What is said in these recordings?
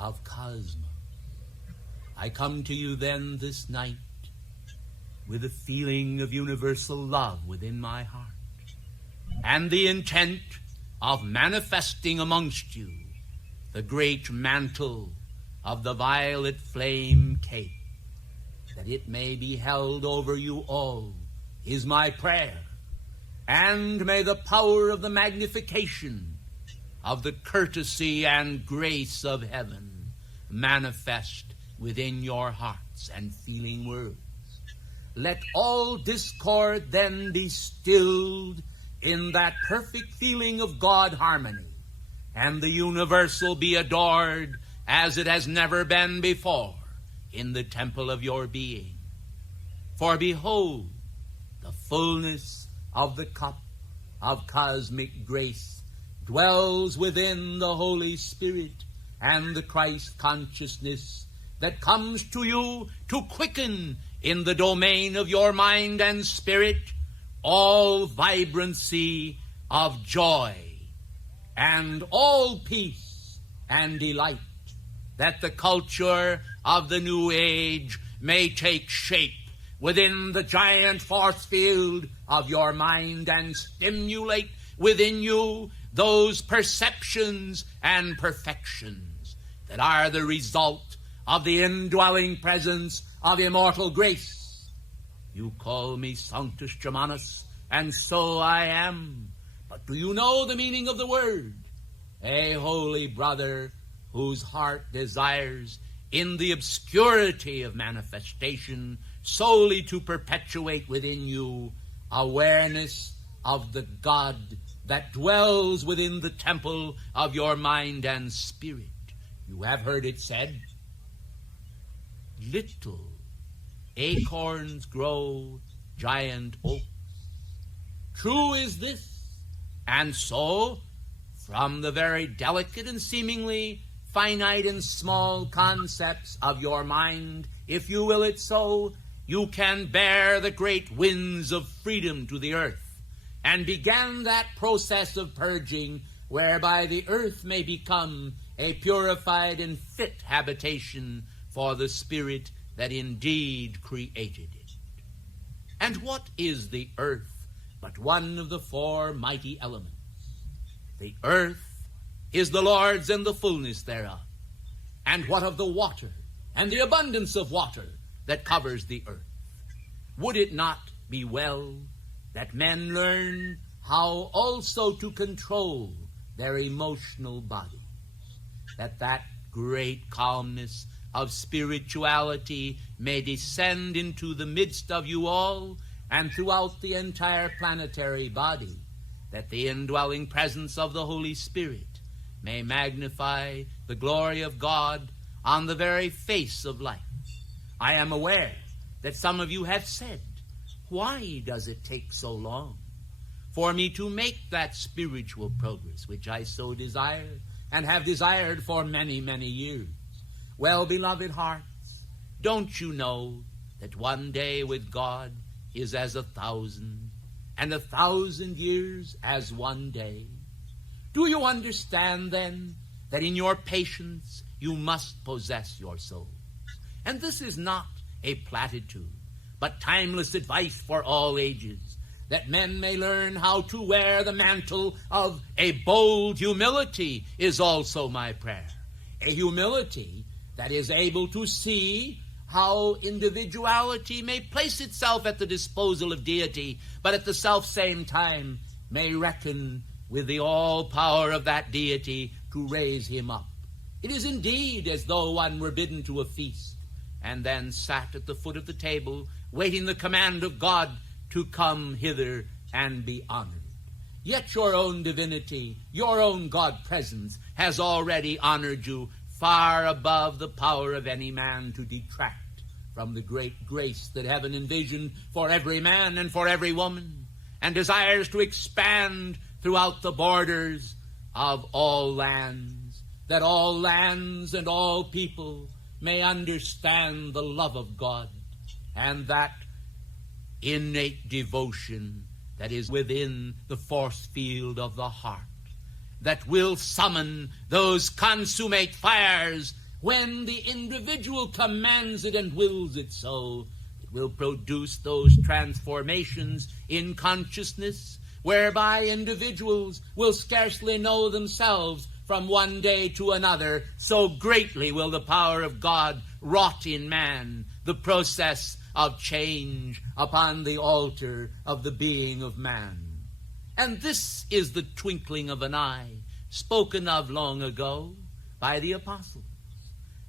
of Cosmos. I come to you then this night with a feeling of universal love within my heart, and the intent of manifesting amongst you the great mantle of the violet flame cape, that it may be held over you all, is my prayer. And may the power of the magnification of the courtesy and grace of heaven manifest within your hearts and feeling worlds. Let all discord then be stilled in that perfect feeling of God harmony, and the universal be adored as it has never been before in the temple of your being. For behold, the fullness of the cup of cosmic grace dwells within the Holy Spirit and the Christ consciousness that comes to you to quicken in the domain of your mind and spirit all vibrancy of joy and all peace and delight, that the culture of the new age may take shape within the giant force field of your mind and stimulate within you those perceptions and perfections that are the result of the indwelling presence of immortal grace. You call me Sanctus Germanus, and so I am. But do you know the meaning of the word? A holy brother whose heart desires in the obscurity of manifestation solely to perpetuate within you awareness of the God that dwells within the temple of your mind and spirit. You have heard it said, little acorns grow giant oaks. True is this, and so, from the very delicate and seemingly finite and small concepts of your mind, if you will it so, you can bear the great winds of freedom to the earth, and began that process of purging whereby the earth may become a purified and fit habitation for the spirit that indeed created it. And what is the earth but one of the four mighty elements? The earth is the Lord's and the fullness thereof. And what of the water and the abundance of water that covers the earth? Would it not be well that men learn how also to control their emotional bodies, that great calmness of spirituality may descend into the midst of you all and throughout the entire planetary body, that the indwelling presence of the Holy Spirit may magnify the glory of God on the very face of life. I am aware that some of you have said, why does it take so long for me to make that spiritual progress which I so desire and have desired for many, many years? Well, beloved hearts, don't you know that one day with God is as 1,000, and 1,000 years as one day? Do you understand then that in your patience you must possess your souls? And this is not a platitude, but timeless advice for all ages, that men may learn how to wear the mantle of a bold humility is also my prayer. A humility that is able to see how individuality may place itself at the disposal of deity, but at the self-same time may reckon with the all-power of that deity to raise him up. It is indeed as though one were bidden to a feast, and then sat at the foot of the table, waiting the command of God to come hither and be honored. Yet your own divinity, your own God presence, has already honored you far above the power of any man to detract from the great grace that heaven envisioned for every man and for every woman, and desires to expand throughout the borders of all lands, that all lands and all people may understand the love of God and that innate devotion that is within the force field of the heart, that will summon those consummate fires when the individual commands it and wills it so, it will produce those transformations in consciousness whereby individuals will scarcely know themselves from one day to another, so greatly will the power of God wrought in man, the process of change upon the altar of the being of man. And this is the twinkling of an eye, spoken of long ago by the apostles.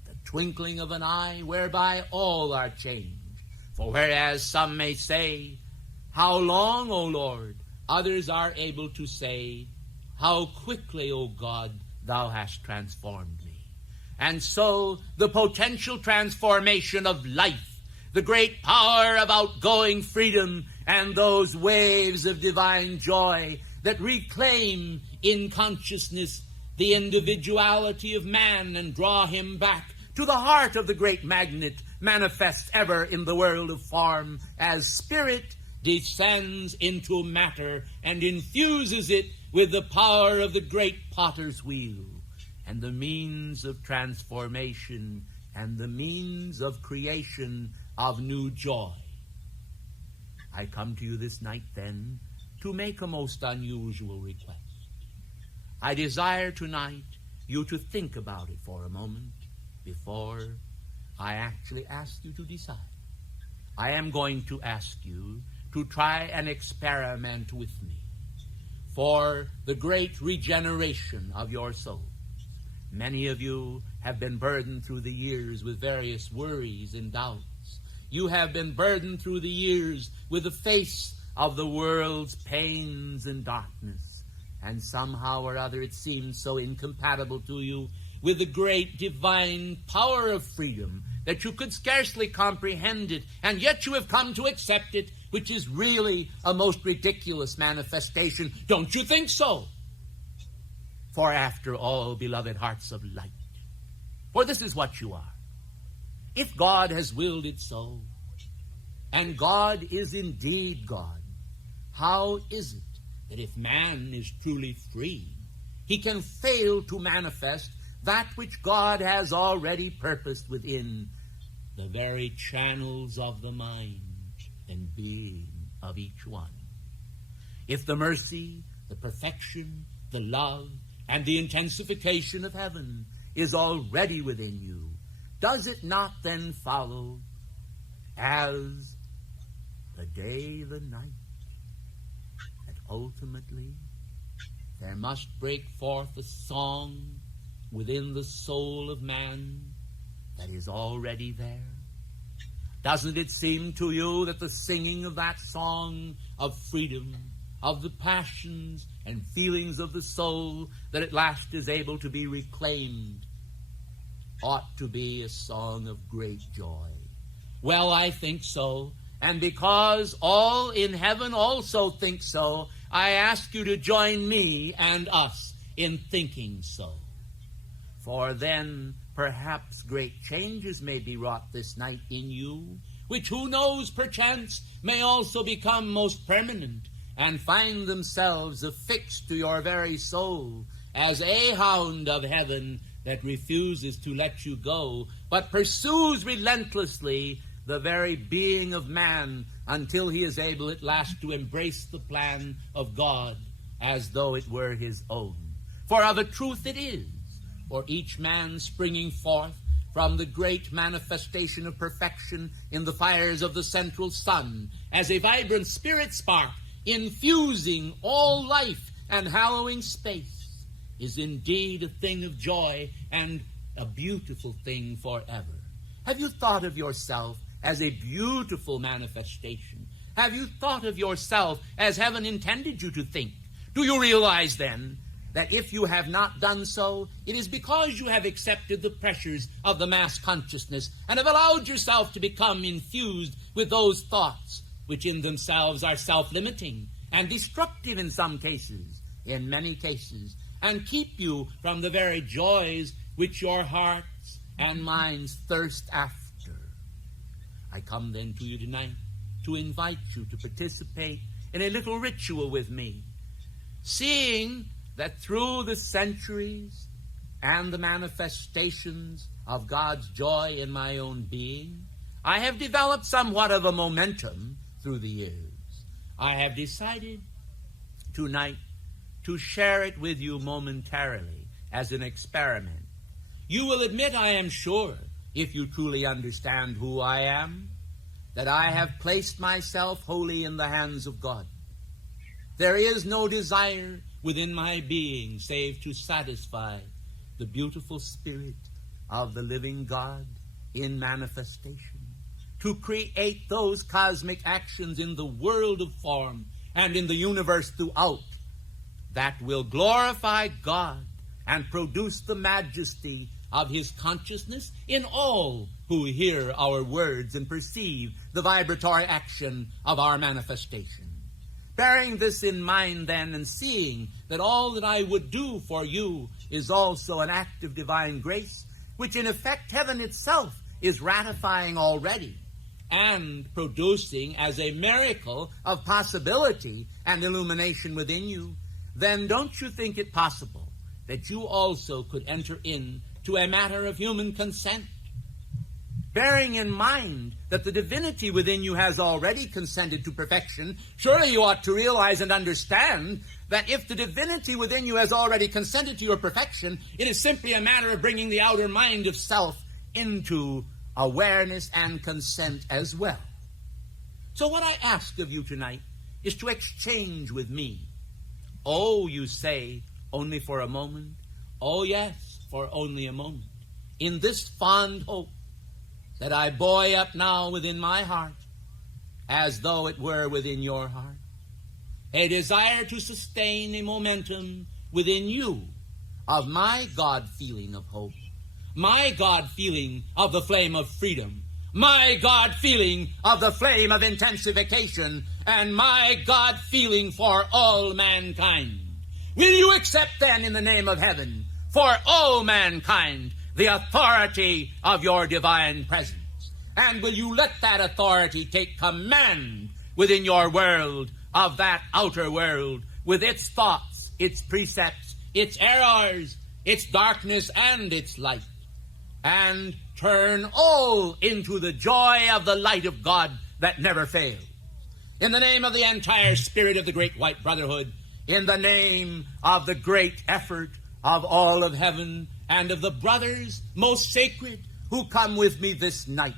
The twinkling of an eye whereby all are changed. For whereas some may say, "How long, O Lord?" others are able to say, "How quickly, O God, thou hast transformed me." And so the potential transformation of life, the great power of outgoing freedom, and those waves of divine joy that reclaim in consciousness the individuality of man and draw him back to the heart of the great magnet manifests ever in the world of form as spirit descends into matter and infuses it with the power of the great potter's wheel and the means of transformation and the means of creation of new joy. I come to you this night, then, to make a most unusual request. I desire tonight you to think about it for a moment before I actually ask you to decide. I am going to ask you to try an experiment with me for the great regeneration of your souls. Many of you have been burdened through the years with various worries and doubts. You have been burdened through the years with the face of the world's pains and darkness. And somehow or other it seems so incompatible to you with the great divine power of freedom that you could scarcely comprehend it, and yet you have come to accept it, which is really a most ridiculous manifestation. Don't you think so? For after all, beloved hearts of light, for this is what you are. If God has willed it so, and God is indeed God, how is it that if man is truly free, he can fail to manifest that which God has already purposed within the very channels of the mind and being of each one? If the mercy, the perfection, the love, and the intensification of heaven is already within you, does it not then follow, as the day, the night, that ultimately there must break forth a song within the soul of man that is already there? Doesn't it seem to you that the singing of that song of freedom, of the passions and feelings of the soul that at last is able to be reclaimed, ought to be a song of great joy? Well, I think so, and because all in heaven also think so, I ask you to join me and us in thinking so. For then perhaps great changes may be wrought this night in you, which who knows perchance may also become most permanent and find themselves affixed to your very soul as a hound of heaven that refuses to let you go, but pursues relentlessly the very being of man until he is able at last to embrace the plan of God as though it were his own. For of a truth it is, for each man springing forth from the great manifestation of perfection in the fires of the central sun, as a vibrant spirit spark, infusing all life and hallowing space, is indeed a thing of joy and a beautiful thing forever. Have you thought of yourself as a beautiful manifestation? Have you thought of yourself as heaven intended you to think? Do you realize then that if you have not done so, it is because you have accepted the pressures of the mass consciousness and have allowed yourself to become infused with those thoughts which in themselves are self-limiting and destructive in some cases, in many cases, and keep you from the very joys which your hearts and minds thirst after. I come then to you tonight to invite you to participate in a little ritual with me, seeing that through the centuries and the manifestations of God's joy in my own being, I have developed somewhat of a momentum through the years. I have decided tonight to share it with you momentarily as an experiment. You will admit, I am sure, if you truly understand who I am, that I have placed myself wholly in the hands of God. There is no desire within my being save to satisfy the beautiful Spirit of the living God in manifestation, to create those cosmic actions in the world of form and in the universe throughout that will glorify God and produce the majesty of His consciousness in all who hear our words and perceive the vibratory action of our manifestation. Bearing this in mind then, and seeing that all that I would do for you is also an act of divine grace, which in effect heaven itself is ratifying already and producing as a miracle of possibility and illumination within you, then don't you think it possible that you also could enter into a matter of human consent? Bearing in mind that the divinity within you has already consented to perfection, surely you ought to realize and understand that if the divinity within you has already consented to your perfection, it is simply a matter of bringing the outer mind of self into awareness and consent as well. So what I ask of you tonight is to exchange with me. Oh, you say, only for a moment? Oh, yes, for only a moment. In this fond hope that I buoy up now within my heart, as though it were within your heart, a desire to sustain a momentum within you of my God feeling of hope, my God feeling of the flame of freedom, my God feeling of the flame of intensification, and my God feeling for all mankind. Will you accept then, in the name of heaven, for all mankind, the authority of your divine presence? And will you let that authority take command within your world of that outer world, with its thoughts, its precepts, its errors, its darkness, and its light, and turn all into the joy of the light of God that never fails? In the name of the entire spirit of the great white brotherhood, in the name of the great effort of all of heaven and of the brothers most sacred who come with me this night,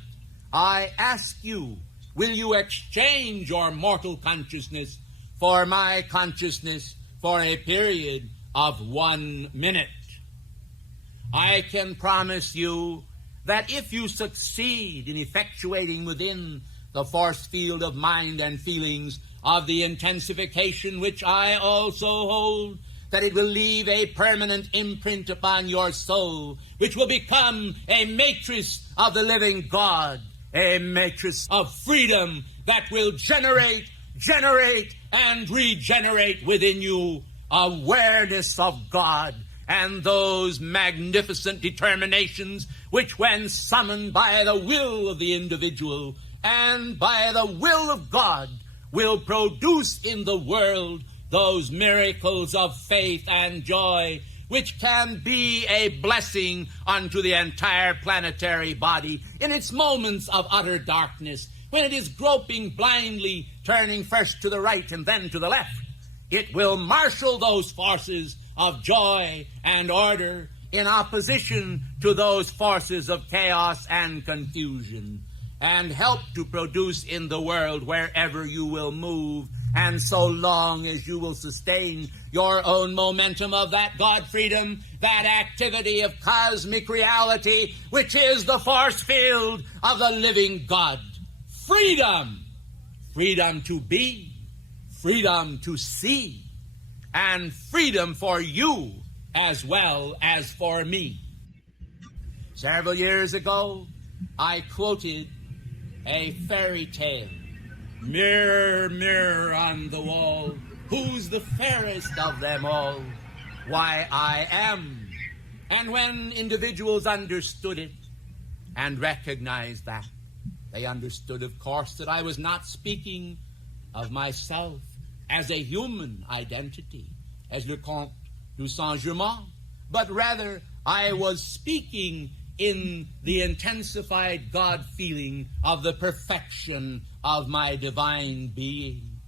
I ask you, will you exchange your mortal consciousness for my consciousness for a period of 1 minute? I can promise you that if you succeed in effectuating within the force field of mind and feelings of the intensification which I also hold, that it will leave a permanent imprint upon your soul, which will become a matrix of the living God, a matrix of freedom that will generate, and regenerate within you awareness of God and those magnificent determinations which, when summoned by the will of the individual and by the will of God, will produce in the world those miracles of faith and joy which can be a blessing unto the entire planetary body in its moments of utter darkness, when it is groping blindly, turning first to the right and then to the left. It will marshal those forces of joy and order in opposition to those forces of chaos and confusion, and help to produce in the world wherever you will move, and so long as you will sustain your own momentum of that God freedom, that activity of cosmic reality, which is the force field of the living God. Freedom! Freedom to be, freedom to see, and freedom for you as well as for me. Several years ago, I quoted a fairy tale. Mirror, mirror on the wall, who's the fairest of them all? Why, I am. And when individuals understood it and recognized that, they understood, of course, that I was not speaking of myself as a human identity, as le Comte du Saint-Germain, but rather I was speaking in the intensified God feeling of the perfection of my divine being.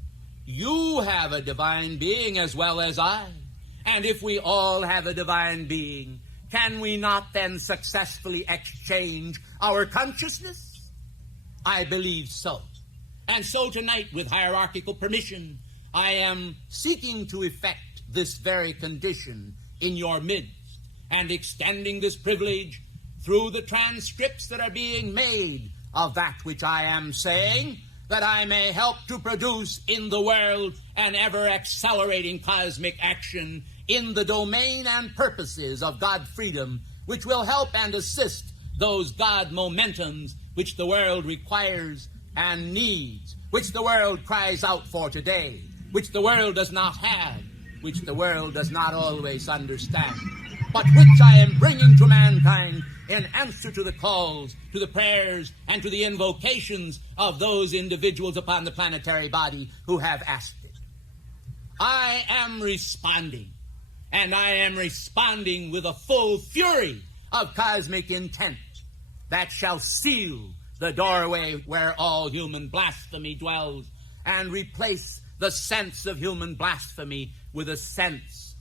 You have a divine being as well as I. And if we all have a divine being, can we not then successfully exchange our consciousness? I believe so. And so tonight, with hierarchical permission, I am seeking to effect this very condition in your midst, and extending this privilege through the transcripts that are being made of that which I am saying, that I may help to produce in the world an ever-accelerating cosmic action in the domain and purposes of God freedom, which will help and assist those God momentums which the world requires and needs, which the world cries out for today, which the world does not have, which the world does not always understand, but which I am bringing to mankind in answer to the calls, to the prayers, and to the invocations of those individuals upon the planetary body who have asked it. I am responding, and I am responding with a full fury of cosmic intent that shall seal the doorway where all human blasphemy dwells, and replace the sense of human blasphemy with a sense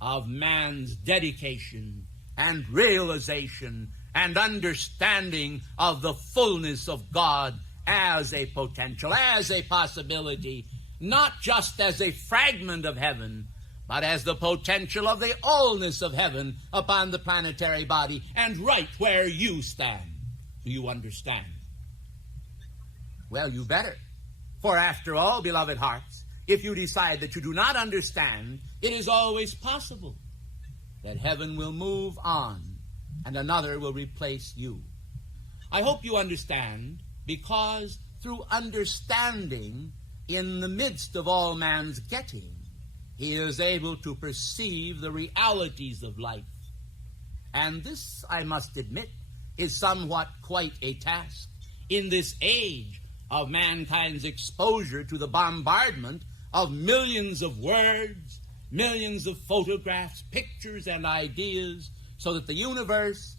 of man's dedication and realization and understanding of the fullness of God as a potential, as a possibility, not just as a fragment of heaven, but as the potential of the allness of heaven upon the planetary body, and right where you stand. Do you understand? Well, you better. For after all, beloved hearts, if you decide that you do not understand, it is always possible that heaven will move on and another will replace you. I hope you understand, because through understanding, in the midst of all man's getting, he is able to perceive the realities of life. And this, I must admit, is somewhat quite a task in this age of mankind's exposure to the bombardment of millions of words, millions of photographs, pictures, and ideas, so that the universe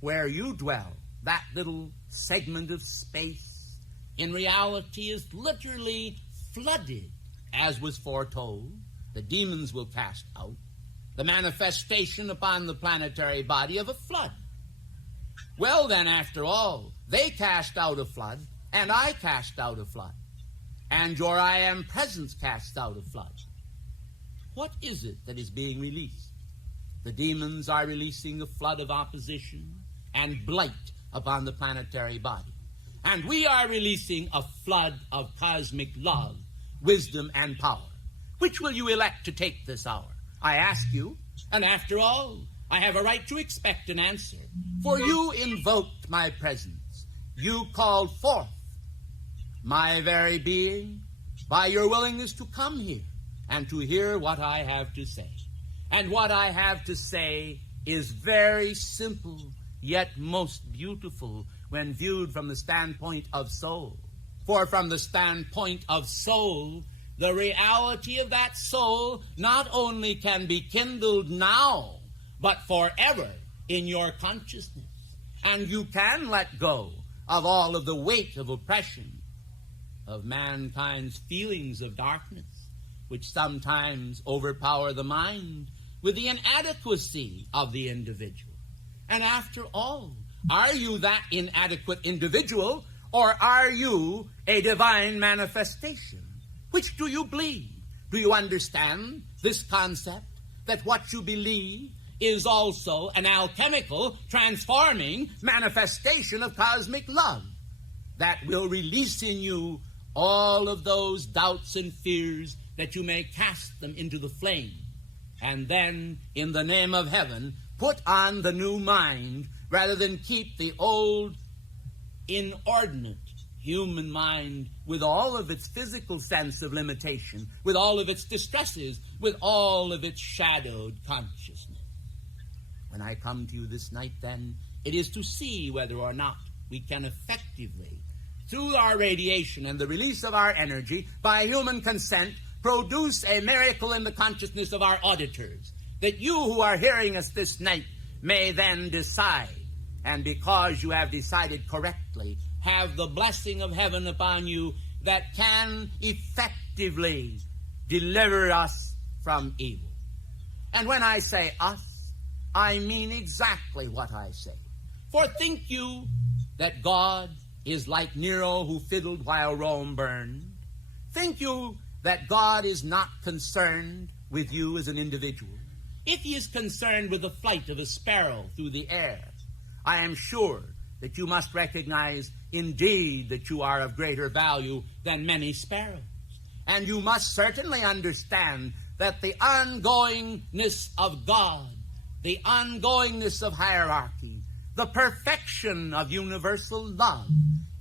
where you dwell, that little segment of space, in reality is literally flooded, as was foretold. The demons will cast out the manifestation upon the planetary body of a flood. Well, then, after all, they cast out a flood, and I cast out a flood, and your I am presence casts out a flood. What is it that is being released? The demons are releasing a flood of opposition and blight upon the planetary body. And we are releasing a flood of cosmic love, wisdom, and power. Which will you elect to take this hour? I ask you, and after all, I have a right to expect an answer. For you invoked my presence. You called forth my very being by your willingness to come here and to hear what I have to say. And what I have to say is very simple, yet most beautiful when viewed from the standpoint of soul. For from the standpoint of soul, the reality of that soul not only can be kindled now, but forever in your consciousness. And you can let go of all of the weight of oppression, of mankind's feelings of darkness, which sometimes overpower the mind with the inadequacy of the individual. And after all, are you that inadequate individual, or are you a divine manifestation? Which do you believe? Do you understand this concept, that what you believe is also an alchemical, transforming manifestation of cosmic love that will release in you all of those doubts and fears, that you may cast them into the flame, and then, in the name of heaven, put on the new mind rather than keep the old, inordinate human mind with all of its physical sense of limitation, with all of its distresses, with all of its shadowed consciousness. When I come to you this night, then, it is to see whether or not we can effectively, through our radiation and the release of our energy, by human consent, produce a miracle in the consciousness of our auditors, that you who are hearing us this night may then decide and because you have decided correctly, have the blessing of heaven upon you that can effectively deliver us from evil. And when I say us, I mean exactly what I say. For think you that God is like Nero who fiddled while Rome burned? Think you that God is not concerned with you as an individual? If he is concerned with the flight of a sparrow through the air, I am sure that you must recognize indeed that you are of greater value than many sparrows. And you must certainly understand that the ongoingness of God, the ongoingness of hierarchy, the perfection of universal love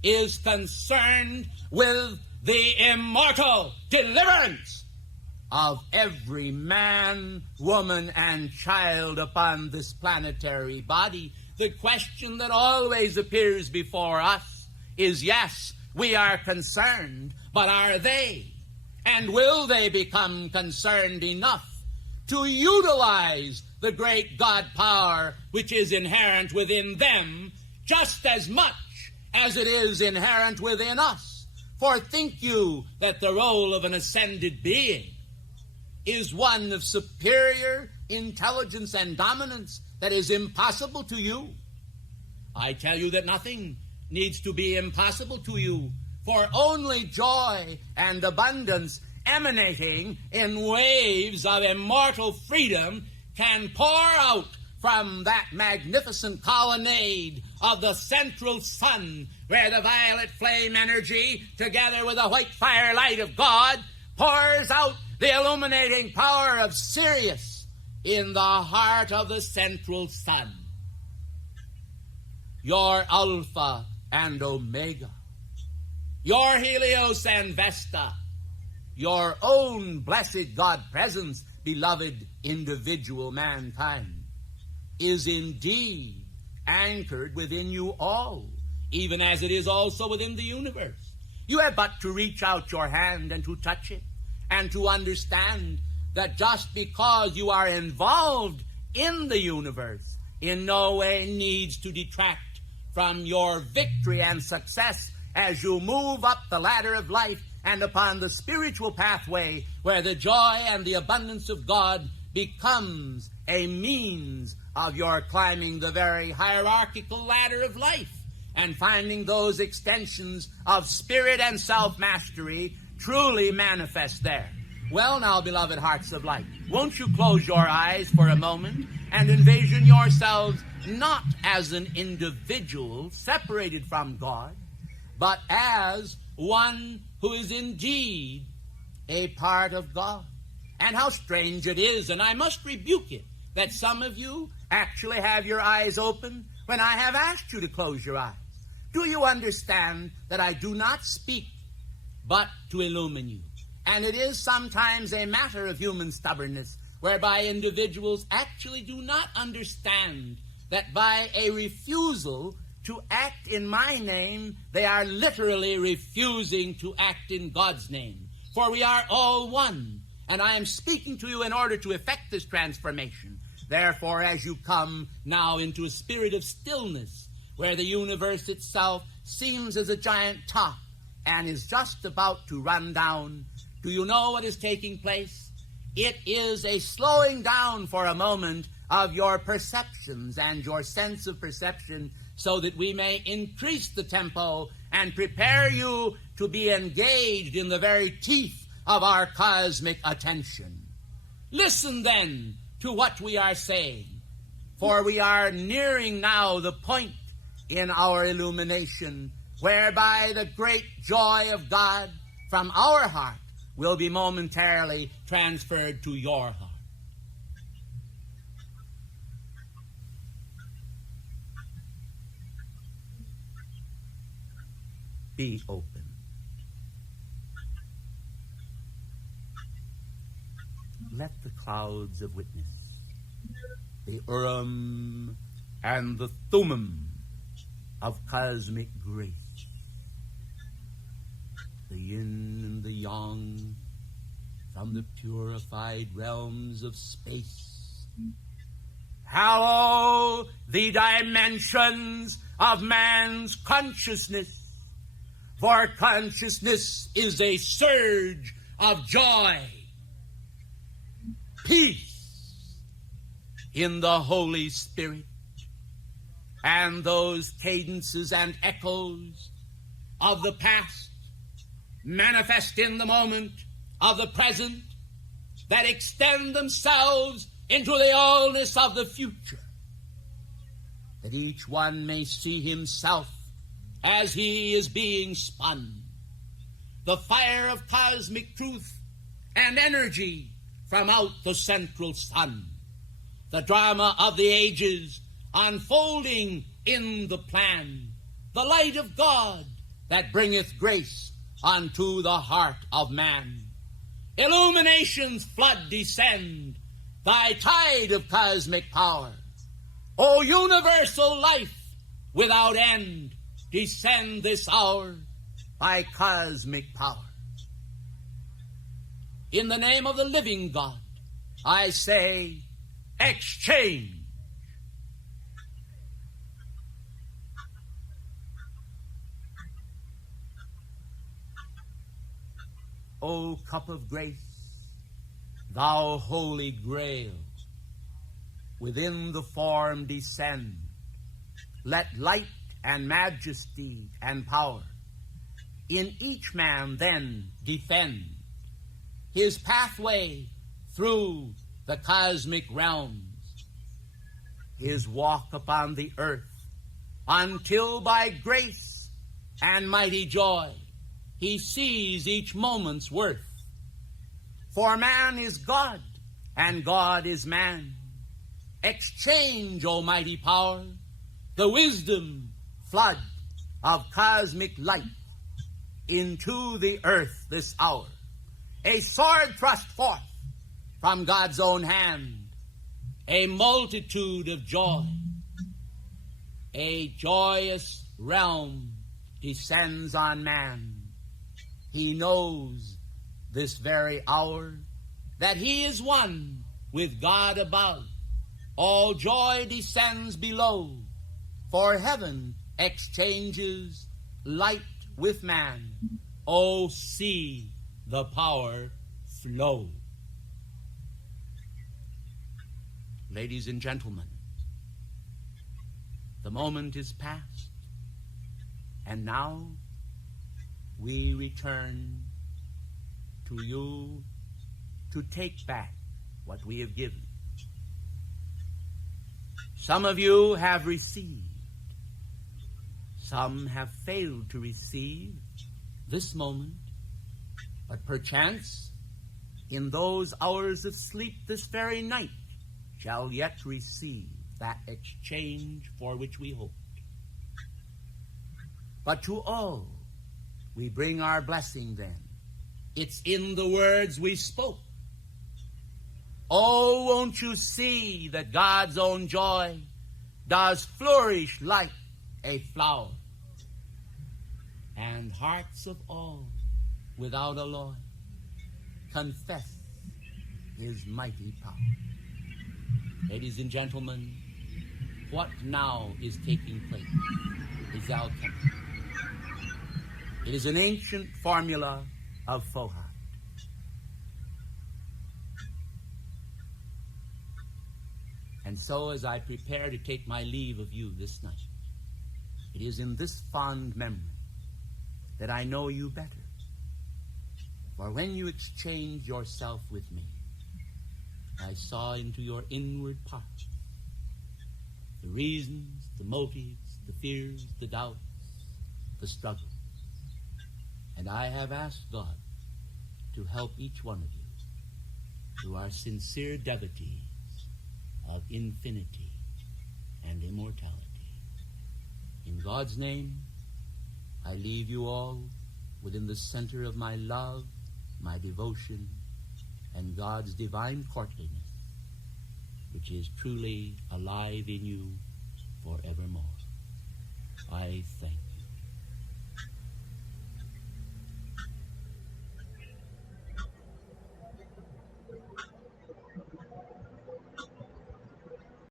is concerned with the immortal deliverance of every man, woman, and child upon this planetary body. The question that always appears before us is, yes, we are concerned, but are they? And will they become concerned enough to utilize the great God power which is inherent within them just as much as it is inherent within us? For think you that the role of an ascended being is one of superior intelligence and dominance that is impossible to you? I tell you that nothing needs to be impossible to you, for only joy and abundance emanating in waves of immortal freedom can pour out from that magnificent colonnade of the central sun, where the violet flame energy, together with the white firelight of God, pours out the illuminating power of Sirius in the heart of the central sun. Your Alpha and Omega, your Helios and Vesta, your own blessed God presence, beloved individual mankind, is indeed anchored within you all, even as it is also within the universe. You have but to reach out your hand and to touch it, and to understand that just because you are involved in the universe in no way needs to detract from your victory and success as you move up the ladder of life and upon the spiritual pathway where the joy and the abundance of God becomes a means of your climbing the very hierarchical ladder of life and finding those extensions of spirit and self-mastery truly manifest there. Well now, beloved hearts of light, won't you close your eyes for a moment and envision yourselves not as an individual separated from God, but as one who is indeed a part of God. And how strange it is, and I must rebuke it, that some of you actually have your eyes open when I have asked you to close your eyes. Do you understand that I do not speak but to illumine you? And it is sometimes a matter of human stubbornness, whereby individuals actually do not understand that by a refusal to act in my name, they are literally refusing to act in God's name. For we are all one, and I am speaking to you in order to effect this transformation. Therefore, as you come now into a spirit of stillness, where the universe itself seems as a giant top and is just about to run down, do you know what is taking place? It is a slowing down for a moment of your perceptions and your sense of perception, so that we may increase the tempo and prepare you to be engaged in the very teeth of our cosmic attention. Listen then to what we are saying, for we are nearing now the point in our illumination whereby the great joy of God from our heart will be momentarily transferred to your heart. Be open. Let the clouds of witness, the Urim and the Thummim of cosmic grace, the yin and the yang from the purified realms of space, Hallow the dimensions of man's consciousness, for consciousness is a surge of joy, peace in the Holy Spirit, and those cadences and echoes of the past manifest in the moment of the present that extend themselves into the allness of the future, that each one may see himself as he is being spun. The fire of cosmic truth and energy from out the central sun. The drama of the ages unfolding in the plan. The light of God that bringeth grace unto the heart of man. Illumination's flood descend, thy tide of cosmic power. O universal life without end, descend this hour by cosmic power. In the name of the living God, I say, exchange. O cup of grace, thou holy grail, within the form descend. Let light and majesty and power in each man then defend his pathway through the cosmic realms, his walk upon the earth, until by grace and mighty joy he sees each moment's worth. For man is God, and God is man. Exchange, almighty power, the wisdom flood of cosmic light into the earth this hour. A sword thrust forth from God's own hand, a multitude of joy, a joyous realm descends on man. He knows this very hour that he is one with God above. All joy descends below, for heaven exchanges light with man. Oh, see the power flow. Ladies and gentlemen, the moment is past, and now we return to you to take back what we have given. Some of you have received. Some have failed to receive this moment, but perchance in those hours of sleep this very night shall yet receive that exchange for which we hoped. But to all we bring our blessing then. It's in the words we spoke. Oh, won't you see that God's own joy does flourish like a flower, and hearts of all without alloy confess his mighty power. Ladies and gentlemen, what now is taking place is alchemy. It is an ancient formula of Fohat. And so as I prepare to take my leave of you this night, it is in this fond memory that I know you better. For when you exchanged yourself with me, I saw into your inward parts the reasons, the motives, the fears, the doubts, the struggles. And I have asked God to help each one of you through our sincere devotees of infinity and immortality. In God's name, I leave you all within the center of my love, my devotion, and God's divine courtliness, which is truly alive in you forevermore. I thank you.